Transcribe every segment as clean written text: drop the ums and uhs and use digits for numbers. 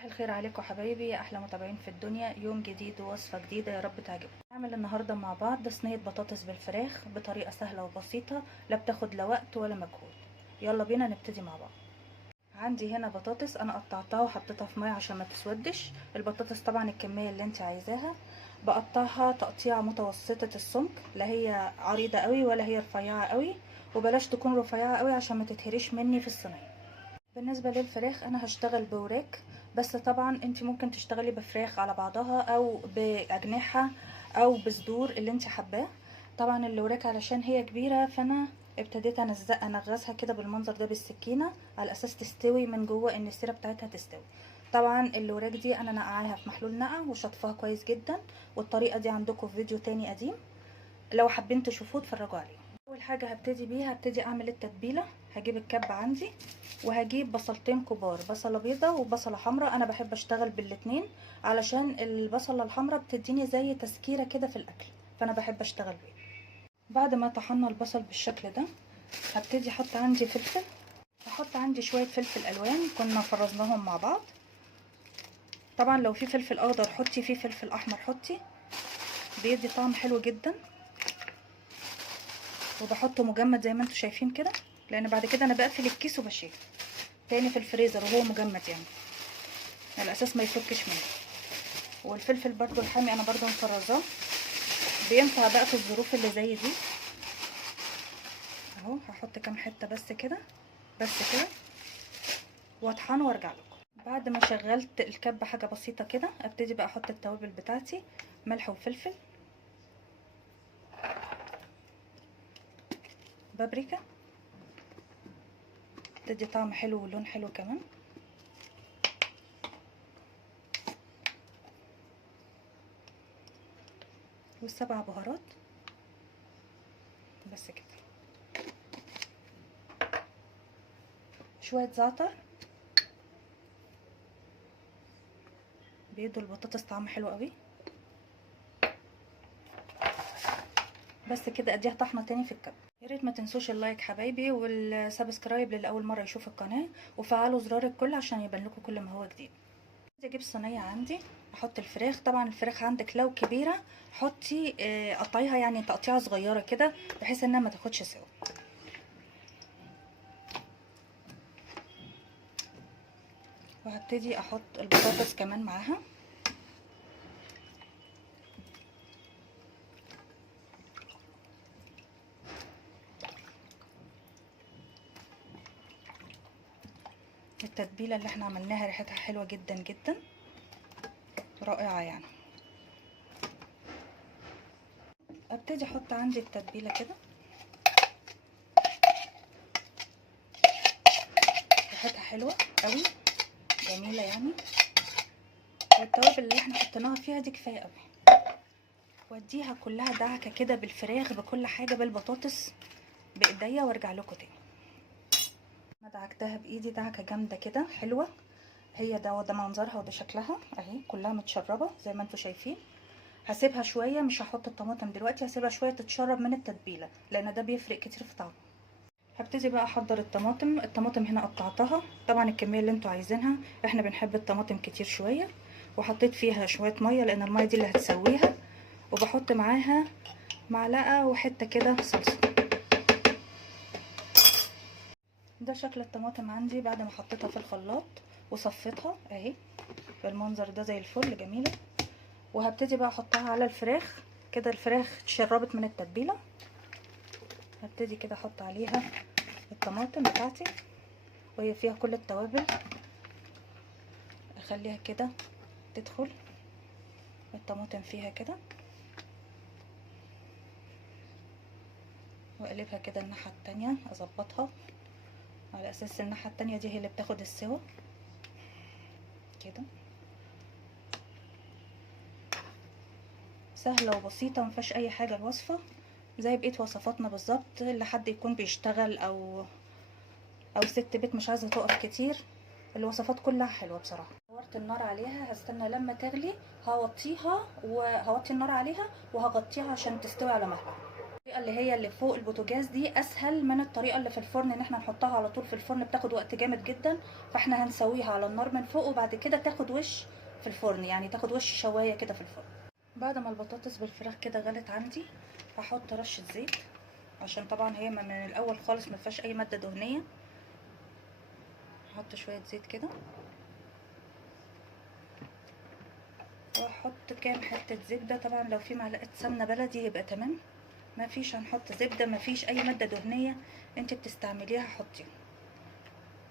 صباح الخير عليكم حبايبي يا احلى متابعين في الدنيا. يوم جديد ووصفه جديده يا رب تعجبكم. هنعمل النهارده مع بعض صينيه بطاطس بالفراخ بطريقه سهله وبسيطه، لا بتاخد لا وقت ولا مجهود. يلا بينا نبتدي مع بعض. عندي هنا بطاطس انا قطعتها وحطيتها في ميه عشان ما تسودش. البطاطس طبعا الكميه اللي انت عايزاها. بقطعها تقطيعه متوسطه السمك، لا هي عريضه قوي ولا هي رفيعه قوي، وبلاش تكون رفيعه قوي عشان ما تتهريش مني في الصينيه. بالنسبة للفراخ انا هشتغل بوراك، بس طبعا انت ممكن تشتغلي بفراخ على بعضها او باجنحة او بصدور اللي انت حباه. طبعا الوراك علشان هي كبيرة فانا ابتديت انغزها كده بالمنظر ده بالسكينة على اساس تستوي من جوه، ان السيرة بتاعتها تستوي. طبعا الوراك دي انا نقعاها في محلول نقع وشطفها كويس جدا، والطريقة دي عندكم في فيديو تاني قديم لو حابين تشوفوه اتفرجوا عليه. اول حاجه هبتدي بيها هبتدي اعمل التتبيله. هجيب الكب عندي وهجيب بصلتين كبار، بصله بيضه وبصله حمراء. انا بحب اشتغل بالاتنين علشان البصله الحمراء بتديني زي تسكيره كده في الاكل، فانا بحب اشتغل بيه. بعد ما طحنا البصل بالشكل ده هبتدي احط عندي فلفل. هحط عندي شويه فلفل الوان كنا فرزناهم مع بعض. طبعا لو في فلفل اخضر حطي، في فلفل احمر حطي، بيدي طعم حلو جدا. وبحطه مجمد زي ما انتم شايفين كده، لان بعد كده انا بقفل الكيس وبشيله تاني في الفريزر وهو مجمد، يعني على اساس ما يفكش منه. والفلفل برضو الحامي انا برضو مفرزاه، بينفع بقى في الظروف اللي زي دي. اهو هحط كام حته بس كده، بس كده، واطحنه وارجع لكم. بعد ما شغلت الكب حاجه بسيطه كده ابتدي بقى احط التوابل بتاعتي، ملح وفلفل، بابريكا تدي طعم حلو ولون حلو كمان، والسبع بهارات بس كده، شويه زعتر بيدوا البطاطس طعم حلو قوي. بس كده اديها طحنه تاني في الكب. يا ريت ما تنسوش اللايك حبايبي والسبسكرايب للي اول مره يشوف القناه، وفعلوا زرار الكل عشان يبان لكم كل ما هو جديد. اجيب صينيه عندي احط الفراخ. طبعا الفراخ عندك لو كبيره حطي قطعيها يعني تقطيعه صغيره كده بحيث انها ما تاخدش سوا. وهبتدي احط البطاطس كمان معاها. التتبيله اللي احنا عملناها ريحتها حلوه جدا جدا، رائعه يعني. ابتدي احط عندي التتبيله كده، ريحتها حلوه قوي جميله يعني. والتوابل اللي احنا حطيناها فيها دي كفايه قوي. واديها كلها دعكه كده بالفراخ بكل حاجه بالبطاطس بايديا وارجع لكم تاني. انا دعكتها بايدي دعكه جامده كده حلوه. هي ده منظرها وده شكلها اهي كلها متشربه زي ما انتم شايفين. هسيبها شويه، مش هحط الطماطم دلوقتي، هسيبها شويه تتشرب من التتبيله لان ده بيفرق كتير في طعمها. هبتدي بقى احضر الطماطم هنا قطعتها طبعا الكميه اللي انتوا عايزينها، احنا بنحب الطماطم كتير شويه. وحطيت فيها شويه ميه لان الميه دي اللي هتسويها. وبحط معاها معلقه وحته كده صلصه. ده شكل الطماطم عندي بعد ما حطيتها في الخلاط وصفيتها اهي بالمنظر ده زي الفل جميله. وهبتدي بقى احطها على الفراخ كده. الفراخ اتشربت من التتبيله، هبتدي كده احط عليها الطماطم بتاعتي وهي فيها كل التوابل. اخليها كده تدخل الطماطم فيها كده، واقلبها كده الناحيه التانية، اظبطها على اساس الناحيه التانية دي هي اللي بتاخد السوا كده. سهله وبسيطه ومفيهاش اي حاجه الوصفه، زي بقيه وصفاتنا بالظبط. لحد يكون بيشتغل او ست بيت مش عايزه تقف كتير، الوصفات كلها حلوه بصراحه. دورت النار عليها، هستنى لما تغلي هوطي النار عليها وهغطيها عشان تستوي على مهلها. اللي فوق البوتاجاز دي اسهل من الطريقه اللي في الفرن، ان احنا نحطها على طول في الفرن، بتاخد وقت جامد جدا. فاحنا هنسويها على النار من فوق، وبعد كده تاخد وش في الفرن، يعني تاخد وش شوايه كده في الفرن. بعد ما البطاطس بالفراخ كده غلت عندي، هحط رشه زيت، عشان طبعا هي من الاول خالص ما فيهاش اي ماده دهنيه. هحط شويه زيت كده، واحط كام حته زبده. طبعا لو في معلقه سمنه بلدي يبقى تمام، ما فيش هنحط زبده، ما فيش اي ماده دهنيه انت بتستعمليها حطيها.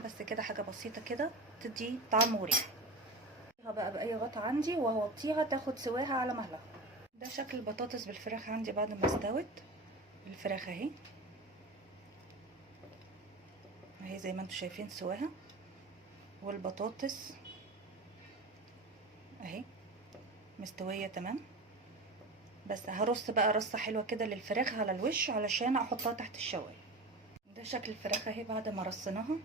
بس كده حاجه بسيطه كده تدي طعم وريحه. بقى باي غطا عندي وهوطيها تاخد سواها على مهلها. ده شكل البطاطس بالفراخ عندي بعد ما استوت. الفراخ اهي زي ما انتم شايفين سواها، والبطاطس اهي مستويه تمام. بس هرص بقى رصه حلوه كده للفراخ على الوش علشان احطها تحت الشوايه. ده شكل الفراخ اهي بعد ما رصيناها.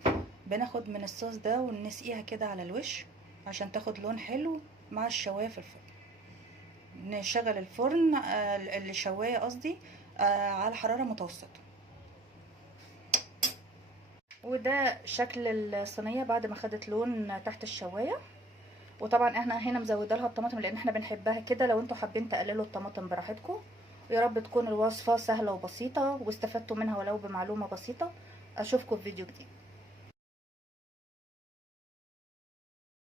بناخد من الصوص ده ونسقيها كده على الوش عشان تاخد لون حلو مع الشوايه في الفرن. نشغل الفرن الشوايه قصدي على حراره متوسطه. وده شكل الصينيه بعد ما خدت لون تحت الشوايه. وطبعا احنا هنا مزوده لها الطماطم لان احنا بنحبها كده. لو انتوا حابين تقللوا الطماطم براحتكم. يا رب تكون الوصفه سهله وبسيطه واستفدتوا منها ولو بمعلومه بسيطه. اشوفكم في فيديو جديد.